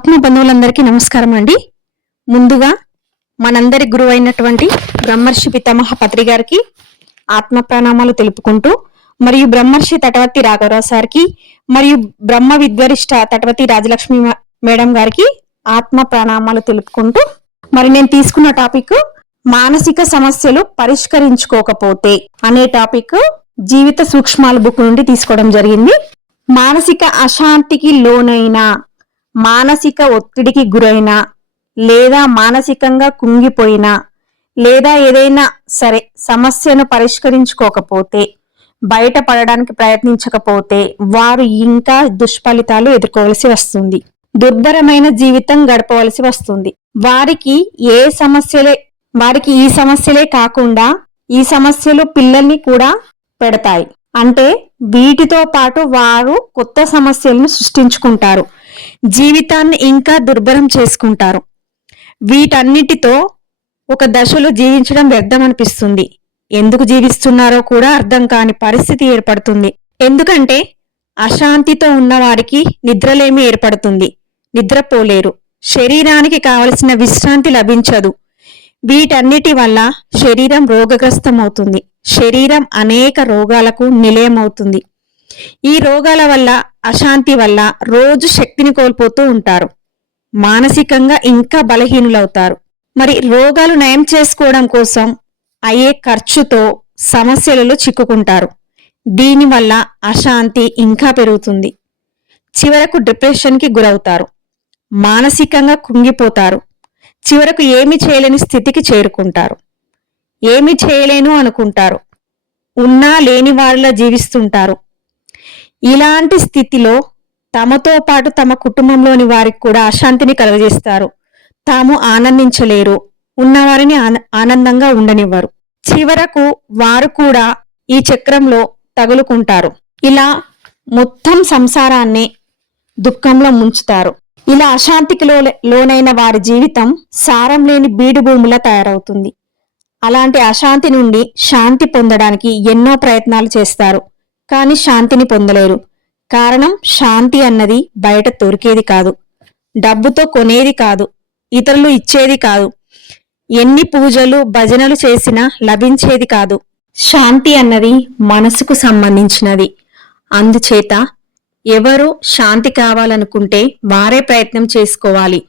ఆత్మ బంధువులందరికీ నమస్కారం అండి. ముందుగా మనందరి గురువు అయినటువంటి బ్రహ్మర్షి పితామహ పత్రి గారికి ఆత్మ ప్రణామాలు తెలుపుకుంటూ, మరియు బ్రహ్మర్షి తటవర్తి రాఘవరావు సార్కి మరియు బ్రహ్మ విద్వరిష్ట తటవర్తి రాజలక్ష్మి మేడం గారికి ఆత్మ ప్రణామాలు తెలుపుకుంటూ, మరి నేను తీసుకున్న టాపిక్ మానసిక సమస్యలు పరిష్కరించుకోకపోతే అనే టాపిక్ జీవిత సూక్ష్మాల బుక్ నుండి తీసుకోవడం జరిగింది. మానసిక అశాంతికి లోనైన, మానసిక ఒత్తిడికి గురైన, లేదా మానసికంగా కుంగిపోయినా, లేదా ఏదైనా సరే సమస్యను పరిష్కరించుకోకపోతే, బయటపడడానికి ప్రయత్నించకపోతే వారు ఇంకా దుష్ఫలితాలు ఎదుర్కోవలసి వస్తుంది. దుర్భరమైన జీవితం గడపవలసి వస్తుంది. వారికి ఈ సమస్యలే కాకుండా ఈ సమస్యలు పిల్లల్ని కూడా పెడతాయి. అంటే వీటితో పాటు వారు కొత్త సమస్యలను సృష్టించుకుంటారు, జీవితాన్ని ఇంకా దుర్భరం చేసుకుంటారు. వీటన్నిటితో ఒక దశలో జీవించడం వ్యర్థం అనిపిస్తుంది. ఎందుకు జీవిస్తున్నారో కూడా అర్థం కాని పరిస్థితి ఏర్పడుతుంది. ఎందుకంటే అశాంతితో ఉన్నవారికి నిద్రలేమి ఏర్పడుతుంది, నిద్రపోలేరు, శరీరానికి కావలసిన విశ్రాంతి లభించదు. వీటన్నిటి వల్ల శరీరం రోగగ్రస్తం అవుతుంది. శరీరం అనేక రోగాలకు నిలయమవుతుంది. ఈ రోగాల వల్ల, అశాంతి వల్ల రోజు శక్తిని కోల్పోతూ ఉంటారు. మానసికంగా ఇంకా బలహీనులవుతారు. మరి రోగాలు నయం చేసుకోవడం కోసం అయ్యే ఖర్చుతో సమస్యలలో చిక్కుకుంటారు. దీనివల్ల అశాంతి ఇంకా పెరుగుతుంది. చివరకు డిప్రెషన్కి గురవుతారు, మానసికంగా కుంగిపోతారు. చివరకు ఏమి చేయలేని స్థితికి చేరుకుంటారు. ఏమి చేయలేను అనుకుంటారు, ఉన్నా లేని వారిలా జీవిస్తుంటారు. ఇలాంటి స్థితిలో తమతో పాటు తమ కుటుంబంలోని వారికి కూడా అశాంతిని కలుగజేస్తారు. తాము ఆనందించలేరు, ఉన్నవారిని ఆనందంగా ఉండనివ్వరు. చివరకు వారు కూడా ఈ చక్రంలో తగులుకుంటారు. ఇలా మొత్తం సంసారాన్ని దుఃఖంలో ముంచుతారు. ఇలా అశాంతికి లోనైన వారి జీవితం సారం లేని బీడు భూమిలా తయారవుతుంది. అలాంటి అశాంతి నుండి శాంతి పొందడానికి ఎన్నో ప్రయత్నాలు చేస్తారు, కానీ శాంతిని పొందలేరు. కారణం, శాంతి అన్నది బయట దొరికేది కాదు, డబ్బుతో కొనేది కాదు, ఇతరులు ఇచ్చేది కాదు, ఎన్ని పూజలు భజనలు చేసినా లభించేది కాదు. శాంతి అన్నది మనసుకు సంబంధించినది. అందుచేత ఎవరు శాంతి కావాలనుకుంటే వారే ప్రయత్నం చేసుకోవాలి.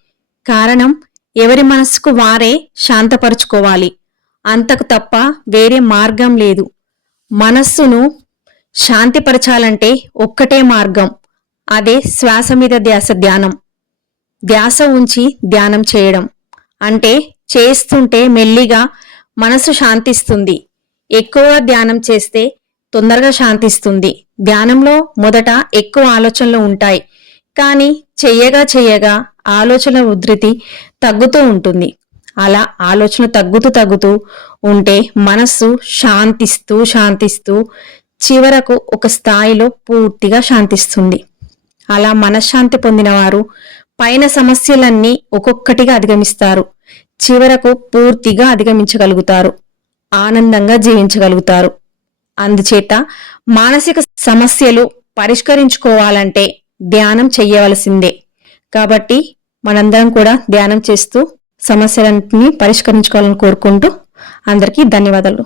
కారణం, ఎవరి మనసుకు వారే శాంతపరుచుకోవాలి. అంతకు తప్ప వేరే మార్గం లేదు. మనస్సును శాంతిపరచాలంటే ఒక్కటే మార్గం, అదే శ్వాస మీద ధ్యానం. ధ్యాస ఉంచి ధ్యానం చేయడం. అంటే చేస్తుంటే మెల్లిగా మనసు శాంతిస్తుంది. ఎక్కువ ధ్యానం చేస్తే తొందరగా శాంతిస్తుంది. ధ్యానంలో మొదట ఎక్కువ ఆలోచనలు ఉంటాయి, కానీ చెయ్యగా ఆలోచనల ఉధృతి తగ్గుతూ ఉంటుంది. అలా ఆలోచన తగ్గుతూ ఉంటే మనస్సు శాంతిస్తూ చివరకు ఒక స్థాయిలో పూర్తిగా శాంతిస్తుంది. అలా మనశ్శాంతి పొందిన వారు పైన సమస్యలన్నీ ఒక్కొక్కటిగా అధిగమిస్తారు. చివరకు పూర్తిగా అధిగమించగలుగుతారు, ఆనందంగా జీవించగలుగుతారు. అందుచేత మానసిక సమస్యలు పరిష్కరించుకోవాలంటే ధ్యానం చెయ్యవలసిందే. కాబట్టి మనందరం కూడా ధ్యానం చేస్తూ సమస్యలన్నింటినీ పరిష్కరించుకోవాలని కోరుకుంటూ అందరికీ ధన్యవాదాలు.